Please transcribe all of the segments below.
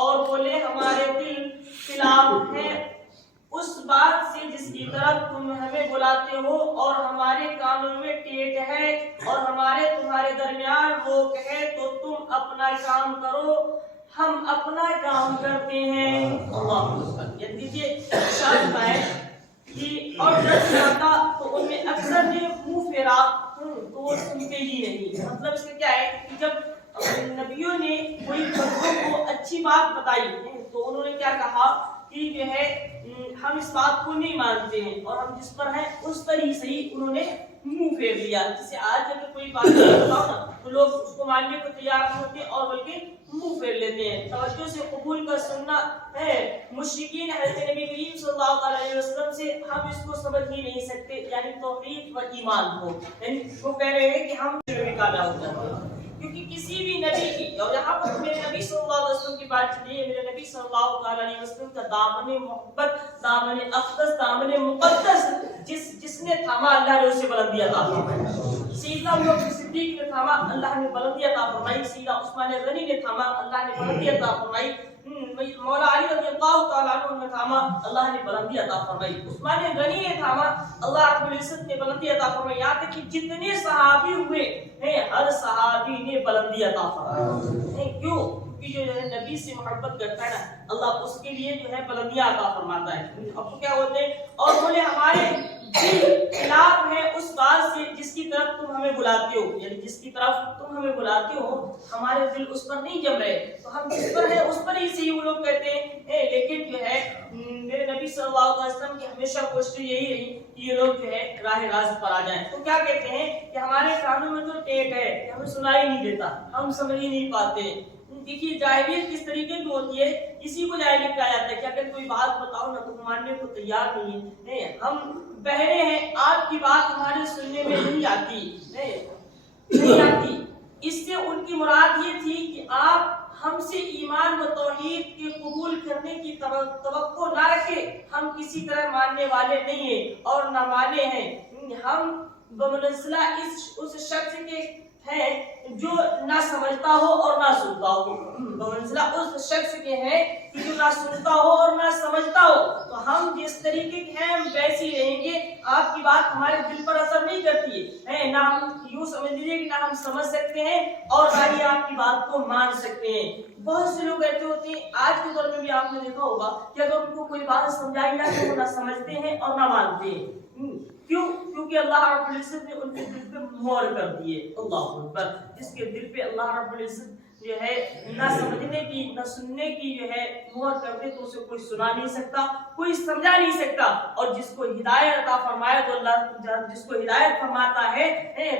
اور بولے ہمارے دل خلاف ہے اس بات سے جس کی طرف تم ہمیں بلاتے ہو، اور ہمارے کانوں میں ٹیک ہے اور ہمارے تمہارے درمیان روک ہے، تو تم اپنا کام کرو ہم اپنا کام کرتے ہیں۔ اللہ یہ دیکھیے شان ہے کہ اور جب آتا تو ان میں اکثر نے منہ پھیرا تو وہ سنتے ہی نہیں۔ مطلب اس کا کیا ہے کہ جب نبیوں نے کوئی بندوں کو اچھی بات بتائی تو انہوں نے کیا کہا کہ جو ہے ہم اس بات کو نہیں مانتے ہیں، اور ہم جس پر ہیں اس پر ہی صحیح انہوں نے منہ پھیر لیا۔ جسے آج اگر کوئی بات بتاؤ نا تو لوگ اس کو ماننے کو تیار نہیں ہوتے اور بلکہ منہ پھیر لیتے ہیں، توجہ سے قبول کر سننا ہے۔ مشرکین حضرت نبی کریم صلی اللہ علیہ وسلم سے ہم اس کو سمجھ ہی نہیں سکتے، یعنی توحید و ایمان کو، یعنی وہ کہہ رہے ہیں کہ ہم شرک ادا ہو جاتے ہیں، کیونکہ کسی بھی نبی کی، اور یہاں پر میرے نبی صلی اللہ علیہ وسلم کی بات چلی ہے، میرے نبی صلی اللہ علیہ وسلم کا دامن محبت، دامن اقدس، دامن مقدس جس نے تھاما اللہ نے اسے بلندی عطا فرمائی۔ سیدنا ابوبکر صدیق نے تھاما اللہ نے بلندی عطا فرمائی، سیدنا عثمان غنی نے تھاما اللہ نے بلندی عطا فرمائی، مولا علی رضی اللہ تعالیٰ عنہ نے تھاما اللہ نے بلندی عطا فرمائی، عثمان غنی نے تھاما اللہ رب العزت نے بلندی عطا فرمائی، یہاں تک کہ جتنے صحابی ہوئے ہیں ہر صحابی نے بلندی عطا فرمائی۔ کیوں؟ کہ جو ہے نبی سے محبت کرتا ہے نا اللہ اس کے لیے جو ہے بلندیاں عطا فرماتا ہے۔ اب تو کیا ہوتے ہیں اور بولے ہمارے دل خلاف ہے اس بات سے جس کی طرف تم ہمیں بلاتے ہو، یعنی جس کی طرف تم ہمیں بلاتے ہو ہمارے دل اس پر نہیں جم رہے، تو ہم جس پر ہے اس پر ہی صحیح وہ لوگ کہتے ہیں۔ لیکن جو ہے میرے نبی صلی اللہ علیہ وسلم کی ہمیشہ کوشش یہی رہی کہ یہ لوگ جو ہے راہ راست پر آ جائیں، تو کیا کہتے ہیں کہ ہمارے کانوں میں تو ٹیک ہے، ہمیں سنائی نہیں دیتا، ہم سمجھ ہی نہیں پاتے۔ دیکھیے جاہلیت کس طریقے کی ہوتی ہے، اسی کو جاہلیت کہا جاتا ہے کہ اگر کوئی بات بتاؤ نا تو ماننے کو تیار نہیں ہے، ہم بہرے ہیں، آپ کی بات ہمارے سننے میں نہیں آتی۔ اس سے ان کی مراد یہ تھی کہ آپ ہم سے ایمان و توحید کے قبول کرنے کی توقع نہ رکھے، ہم کسی طرح ماننے والے نہیں ہیں اور نہ مانے ہیں، ہم بمنزلہ اس شخص کے ہے جو نہ سمجھتا ہو اور نہ سنتا ہو، بمنزلہ اس شخص کے ہیں کہ جو نہ سنتا ہو اور نہ سمجھتا ہو، تو ہم جس طریقے کے ہیں ہم ویسے ہی رہیں گے، آپ کی بات ہمارے دل پر اثر نہیں کرتی ہے، نہ ہم یوں سمجھ لیجیے کہ نہ ہم سمجھ سکتے ہیں اور نہ ہی آپ کی بات کو مان سکتے ہیں۔ بہت سے لوگ ایسے ہوتے ہیں آج کے دور میں بھی آپ نے دیکھا ہوگا کہ اگر ان کو کوئی بات سمجھائی جائے تو وہ نہ سمجھتے ہیں اور نہ مانتے ہیں۔ کیوں؟ کیونکہ اللہ رب العزت نے ان کے دل پہ مہر کر دی ہے۔ اللہ اکبر، جس کے دل پہ اللہ رب العزت جو ہے نہ سمجھنے کی نہ سننے کی جو ہے مہر کر دے تو اسے کوئی سنا نہیں سکتا، کوئی سمجھا نہیں سکتا، اور جس کو ہدایت عطا فرمائے تو اللہ جس کو ہدایت فرماتا ہے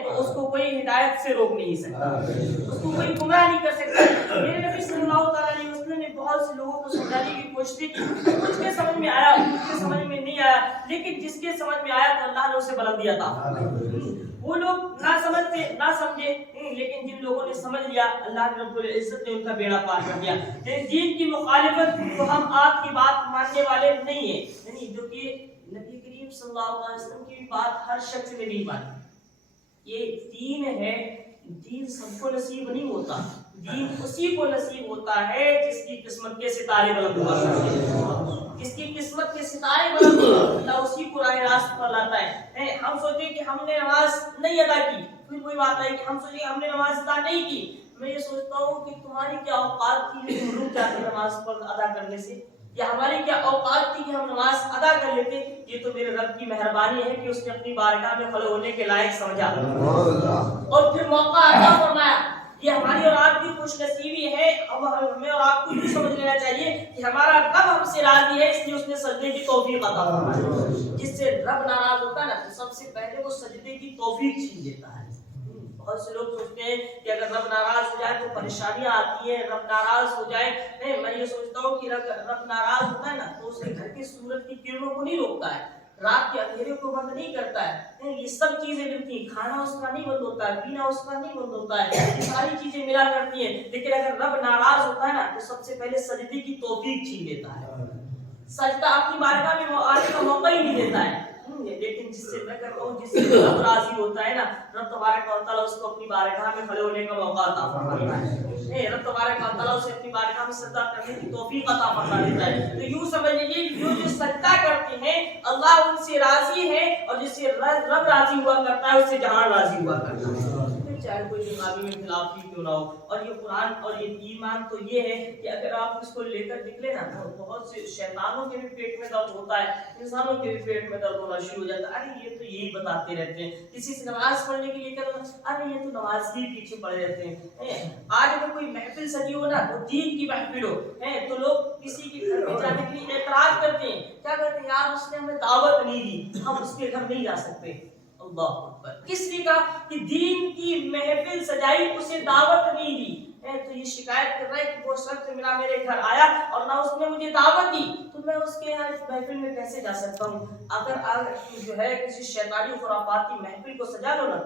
تو اس کو کوئی ہدایت سے روک نہیں سکتا، اس کو کوئی گمراہ نہیں کر سکتا۔ میرے نبی صلی اللہ علیہ وسلم نے بہت سے لوگوں کو سمجھانے کی کوشش کی، کچھ کے سمجھ میں آیا کچھ کے سمجھ میں نہیں آیا، لیکن جس کے سمجھ میں آیا تو اللہ نے اسے بلندی عطا فرمائی۔ وہ لوگ نہ سمجھتے نہ سمجھے، لیکن جن لوگوں نے سمجھ لیا اللہ رب العزت نے ان کا بیڑا پار کر دیا۔ دین کی مخالفت تو ہم آپ کی بات ماننے والے نہیں ہیں، یعنی جو کہ نبی کریم صلی اللہ علیہ وسلم کی بات ہر شخص نے نہیں مانی۔ یہ دین ہے، دین سب کو نصیب نہیں ہوتا، دین اسی کو نصیب ہوتا ہے جس کی قسمت کے ستارے بلند ہوا کرتے ہیں، جس کی قسمت کے ستارے بلند ہوا اللہ اسی کو راہ راست پر لاتا ہے۔ ہم سوچیں کہ ہم نے نماز نہیں ادا کی، پھر کوئی بات ہے کہ ہم سوچیں کہ ہم نے نماز ادا نہیں کی، میں یہ سوچتا ہوں کہ تمہاری کیا اوقات تھی کہ رک جاتے نماز پر ادا کرنے سے، یا ہماری کیا اوقات تھی کہ ہم نماز ادا کر لیتے۔ یہ تو میرے رب کی مہربانی ہے کہ اس نے اپنی بارگاہ میں کھڑے ہونے کے لائق سمجھا اور پھر موقع عطا فرمایا۔ یہ ہماری اور آپ کی خوش نصیبی ہے، ہمیں اور آپ کو یہ سمجھ لینا چاہیے کہ ہمارا رب ہم سے راضی ہے، اس لیے اس نے سجدے کی توفیق عطا فرمائی۔ جس سے رب ناراض ہوتا ہے نا تو سب سے پہلے وہ سجدے کی توفیق چھین لیتا ہے۔ بہت سے لوگ سوچتے ہیں کہ اگر رب ناراض ہو جائے تو پریشانیاں آتی ہیں، رب ناراض ہو جائے، میں یہ سوچتا ہوں کہ رب ناراض ہوتا ہے نا تو اس کے گھر کی سورج کی کرنوں کو نہیں روکتا ہے، رات کے اندھیرے کو بند نہیں کرتا ہے، یہ سب چیزیں ملتی ہیں، کھانا اس کا نہیں بند ہوتا ہے، پینا اس کا نہیں بند ہوتا ہے، یہ ساری چیزیں ملا کرتی ہیں، لیکن اگر رب ناراض ہوتا ہے نا تو سب سے پہلے سجدے کی توفیق چھین لیتا ہے، سجدہ اپنی بارگاہ میں آنے کا موقع ہی نہیں دیتا ہے۔ لیکن جس سے میں کرتا ہوں، جس سے رب راضی ہوتا ہے نا، رب تبارک و تعالیٰ اس کو اپنی بارگاہ میں کھڑے ہونے کا موقع عطا فرماتا ہے، رب تبارک و تعالیٰ اسے اپنی بارگاہ میں سجدہ کرنے کی توفیق عطا فرما دیتا ہے۔ تو یوں سمجھ لیجیے کہ جو سجدہ کرتے ہیں اللہ ان سے راضی ہے، اور جس سے رب راضی ہوا کرتا ہے اس سے جہان راضی ہوا کرتا ہے، چاہے کوئی نظام میں خلافی کیوں نہ ہو۔ اور یہ قرآن اور یہ ایمان تو یہ ہے کہ اگر آپ اس کو لے کر نکلے نا تو بہت سے شیطانوں کے بھی پیٹ میں درد ہوتا ہے، انسانوں کے بھی پیٹ میں درد ہونا شروع ہو جاتا ہے، ارے یہ تو یہی بتاتے رہتے ہیں، کسی سے نماز پڑھنے کے لیے کہتے ارے یہ تو نماز ہی پیچھے پڑے رہتے ہیں۔ آج اگر کوئی محفل سجی ہو نا، تو دین کی محفل ہو تو لوگ کسی کے گھر میں جانے کے لیے اعتراض کرتے ہیں، کیا کہتے ہیں یار اس نے ہمیں دعوت نہیں دی، ہم اس کے گھر نہیں جا سکتے۔ اللہ اکبر، کس نے کہا کہ دین کی محفل سجائی اسے دعوت نہیں دی؟ تو یہ شکایت کر رہا ہے کہ وہ شخص میرے گھر آیا اور نہ اس نے مجھے دعوت دی، تو میں اس کے یہاں اس محفل میں کیسے جا سکتا ہوں؟ اگر جو ہے کسی شیطانی خرافاتی محفل کو سجا لو نا،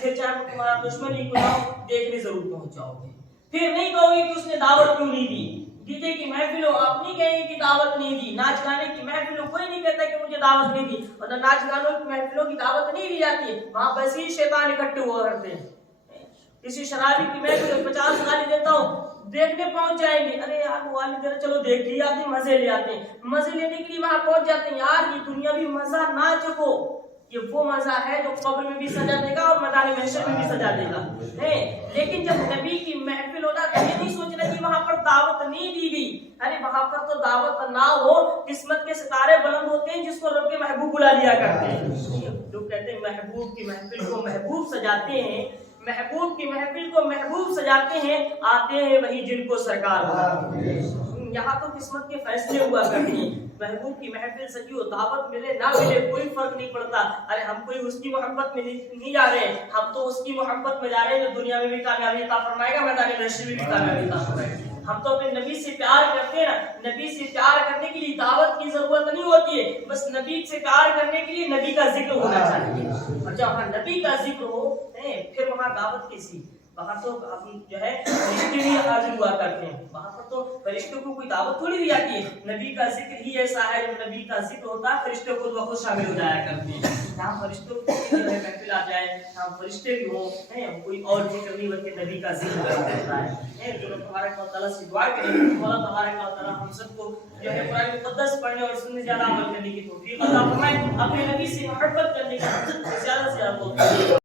پھر چاہے وہ تمہارا دشمن ہی کیوں نہ ہو، دیکھنے ضرور پہنچ جاؤ گے، پھر نہیں کہو گے کہ اس نے دعوت کیوں نہیں دی۔ ڈی جے کی محفل ہو، آپ نہیں کہیں گے کہ دعوت نہیں دی، ناچ گانے کی محفل ہو، کوئی نہیں کہتا کہ مجھے دعوت نہیں دی، اور ناچ گانوں کی محفلوں کی دعوت نہیں دی جاتی ہے، وہاں ویسے ہی شیطان اکٹھے ہوا کرتے ہیں۔ کسی شرابی کی محفل 50 گالی دیتا ہوں، دیکھنے پہنچ جائیں گے، ارے یار وہ والی دے رہے، چلو دیکھ لے آتے ہیں، مزے لے آتے ہیں، مزے لینے کے لیے وہاں پہنچ جاتے ہیں۔ یار یہ دنیاوی مزہ نہ چکھو، یہ وہ مزہ ہے جو قبر میں بھی سجا دے گا اور میدان محشر میں بھی سجا دے گا۔ لیکن جب نبی کی محفل ہونا تو یہ نہیں سوچنا کہ وہاں پر دعوت نہیں دی گئی، ارے وہاں پر تو دعوت نہ ہو، قسمت کے ستارے بلند ہوتے ہیں جس کو رب کے محبوب بلا لیا کرتے ہیں۔ لوگ کہتے ہیں محبوب کی محفل کو محبوب سجاتے ہیں، محبوب کی محفل کو محبوب سجاتے ہیں، آتے ہیں وہی جن کو سرکار بلاتے ہیں۔ یہاں تو قسمت کے فیصلے ہوا کرتے ہیں، محبوب کی محفل سجی ہو، دعوت ملے نہ ملے کوئی فرق نہیں پڑتا، ارے ہم کوئی اس کی محبت میں نہیں جا رہے، ہم تو اس کی محبت میں جا رہے ہیں جو دنیا میں بھی کامیابی عطا فرمائے گا، میدان محشر میں بھی کامیابی عطا فرمائے گا۔ ہم تو اپنے نبی سے پیار کرتے ہیں، نبی سے پیار کرنے کے لیے دعوت کی ضرورت نہیں ہوتی ہے، بس نبی سے پیار کرنے کے لیے نبی کا ذکر ہونا چاہیے، اور جب وہاں نبی کا ذکر ہو پھر وہاں دعوت کیسی؟ وہاں تو جو ہے فرشتے بھی حاضر ہوا کرتے ہیں، وہاں پر تو فرشتوں کو کوئی دعوت تھوڑی دی جاتی ہے، نبی کا ذکر ہی ایسا ہے، جب نبی کا ذکر ہوتا ہے فرشتوں کو تو خود شامل ہو جایا کرتے ہیں، جہاں فرشتوں کی محفل آ جائے، جہاں فرشتے بھی ہوں، کوئی اور ذکر نہیں بلکہ نبی کا ذکر کرتا ہے۔ جو تبارک و تعالیٰ سے دعا کریں، اللہ تبارک و تعالیٰ ہم سب کو جو ہے قرآن مقدس پڑھنے اور سننے زیادہ عمل کرنے کی توفیق عطا فرمائے، اپنے نبی سے محبت کرنے کی زیادہ سے زیادہ توفیق